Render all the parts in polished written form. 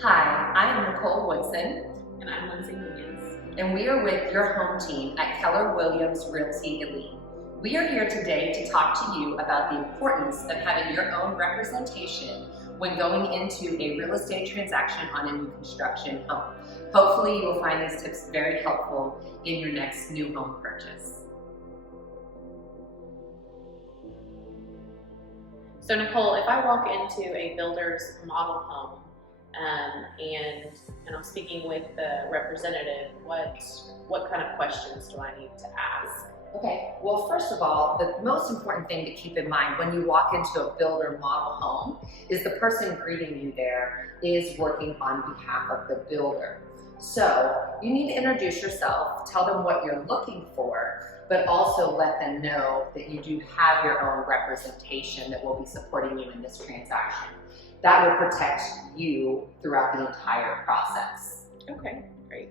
Hi, I am Nicole Woodson. And I'm Nunez. And we are with Your Home team at Keller Williams Realty Elite. We are here today to talk to you about the importance of having your own representation when going into a real estate transaction on a new construction home. Hopefully you will find these tips very helpful in your next new home purchase. So Nicole, if I walk into a builder's model home and I'm speaking with the representative, what kind of questions do I need to ask? Okay, well, first of all, the most important thing to keep in mind when you walk into a builder model home is the person greeting you there is working on behalf of the builder. So you need to introduce yourself, tell them what you're looking for, but also let them know that you do have your own representation that will be supporting you in this transaction. That will protect you throughout the entire process. Okay, great.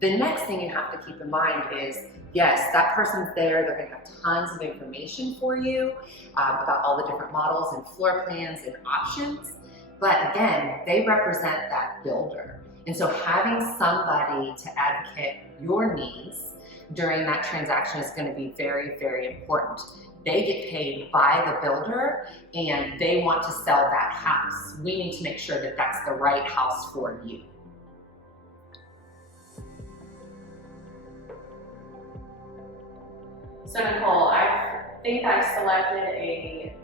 The next thing you have to keep in mind is, yes, that person's there, they're gonna have tons of information for you about all the different models and floor plans and options, but again, they represent that builder. And so having somebody to advocate your needs during that transaction is gonna be very, very important. They get paid by the builder and they want to sell that house. We need to make sure that that's the right house for you. So Nicole, I think I've selected a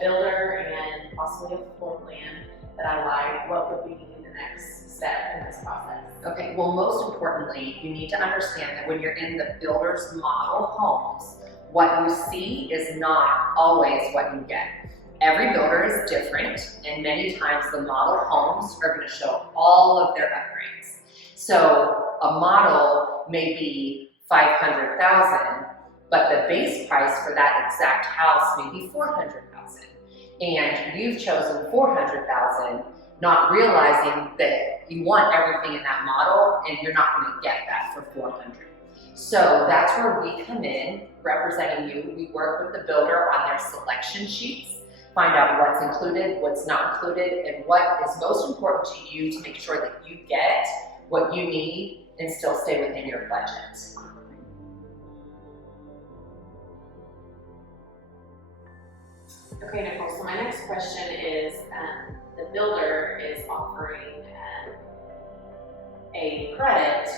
builder and possibly a floor plan that I like. What would be the next step in this process? Okay, well, most importantly, you need to understand that when you're in the builder's model homes, what you see is not always what you get. Every builder is different, and many times the model homes are going to show all of their upgrades. So a model may be $500,000, but the base price for that exact house may be $400,000. And you've chosen $400,000, not realizing that you want everything in that model and you're not going to get that for $400,000. So that's where we come in, representing you. We work with the builder on their selection sheets, find out what's included, what's not included, and what is most important to you to make sure that you get what you need and still stay within your budget. Okay, Nicole, so my next question is, the builder is offering a credit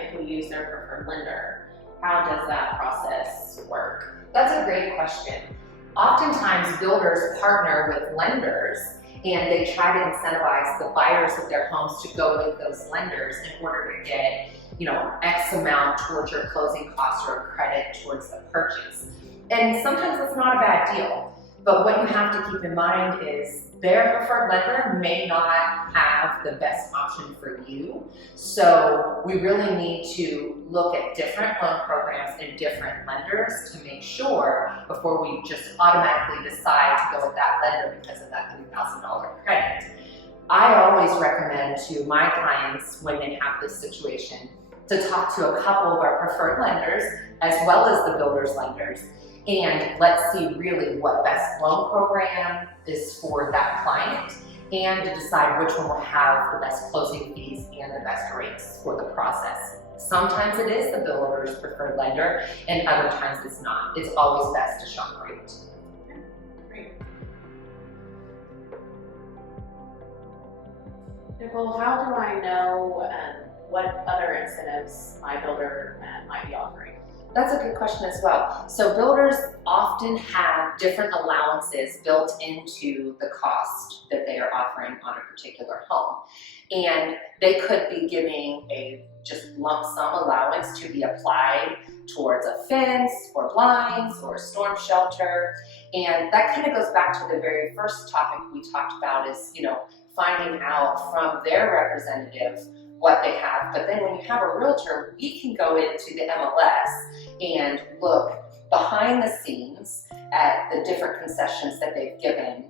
if we use their preferred lender. How does that process work? That's a great question. Oftentimes builders partner with lenders and they try to incentivize the buyers of their homes to go with those lenders in order to get, X amount towards your closing costs or credit towards the purchase. And sometimes it's not a bad deal. But what you have to keep in mind is their preferred lender may not have the best option for you. So we really need to look at different loan programs and different lenders to make sure before we just automatically decide to go with that lender because of that $3,000 credit. I always recommend to my clients when they have this situation to talk to a couple of our preferred lenders as well as the builder's lenders. And let's see really what best loan program is for that client and to decide which one will have the best closing fees and the best rates for the process. Sometimes it is the builder's preferred lender and other times it's not. It's always best to shop right. Okay, great. Nicole, how do I know what other incentives my builder might be offering? That's a good question as well. So builders often have different allowances built into the cost that they are offering on a particular home. And they could be giving a just lump sum allowance to be applied towards a fence or blinds or a storm shelter. And that kind of goes back to the very first topic we talked about is, finding out from their representative what they have. But then when you have a realtor, we can go into the MLS and look behind the scenes at the different concessions that they've given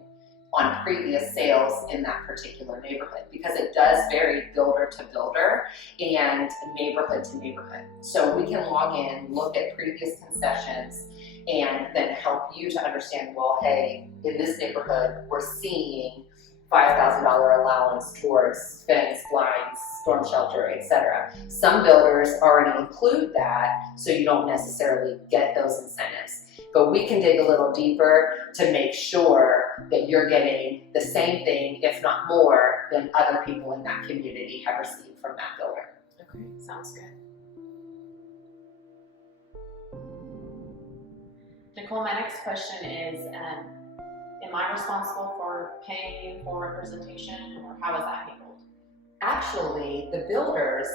on previous sales in that particular neighborhood, because it does vary builder to builder and neighborhood to neighborhood. So we can log in, look at previous concessions, and then help you to understand, well, hey, in this neighborhood, we're seeing $5,000 allowance towards fence, blinds, storm shelter, etc. Some builders already include that, so you don't necessarily get those incentives. But we can dig a little deeper to make sure that you're getting the same thing, if not more, than other people in that community have received from that builder. Okay, sounds good. Nicole, my next question is, am I responsible for paying for representation, or how is that handled? Actually, the builders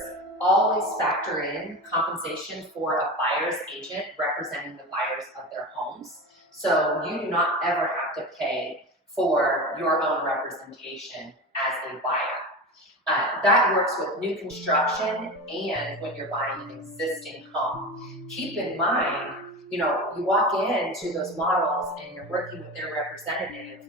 always factor in compensation for a buyer's agent representing the buyers of their homes. So you do not ever have to pay for your own representation as a buyer. That works with new construction and when you're buying an existing home. Keep in mind, you walk into those models and you're working with their representative.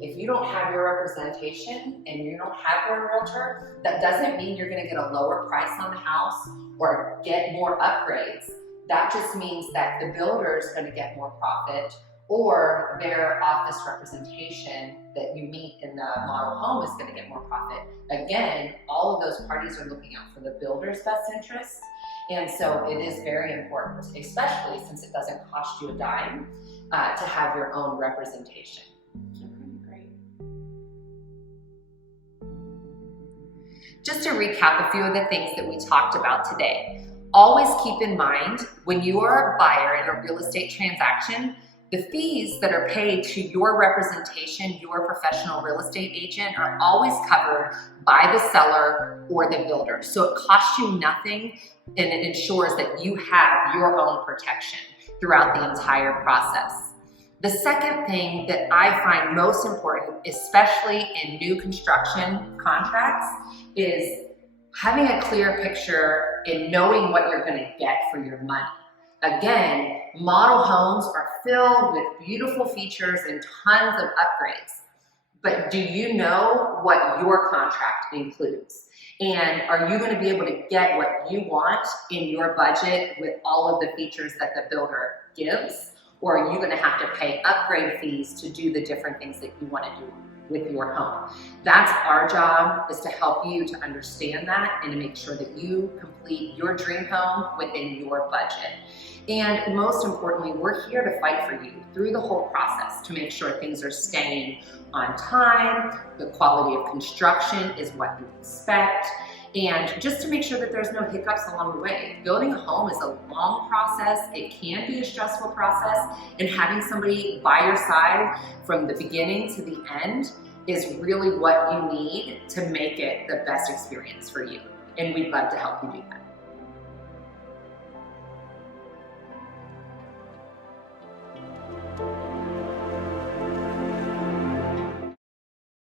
If you don't have your representation and you don't have your realtor, that doesn't mean you're gonna get a lower price on the house or get more upgrades. That just means that the builder is gonna get more profit, or their office representation that you meet in the model home is gonna get more profit. Again, all of those parties are looking out for the builder's best interest. And so it is very important, especially since it doesn't cost you a dime, to have your own representation. Okay, great. Just to recap a few of the things that we talked about today. Always keep in mind, when you are a buyer in a real estate transaction, the fees that are paid to your representation, your professional real estate agent, are always covered by the seller or the builder. So it costs you nothing, and it ensures that you have your own protection throughout the entire process. The second thing that I find most important, especially in new construction contracts, is having a clear picture and knowing what you're going to get for your money. Again, model homes are filled with beautiful features and tons of upgrades. But do you know what your contract includes? And are you going to be able to get what you want in your budget with all of the features that the builder gives? Or are you going to have to pay upgrade fees to do the different things that you want to do with your home? That's our job, is to help you to understand that and to make sure that you complete your dream home within your budget. And most importantly, we're here to fight for you through the whole process to make sure things are staying on time, the quality of construction is what you expect, and just to make sure that there's no hiccups along the way. Building a home is a long process, it can be a stressful process, and having somebody by your side from the beginning to the end is really what you need to make it the best experience for you. And we'd love to help you do that.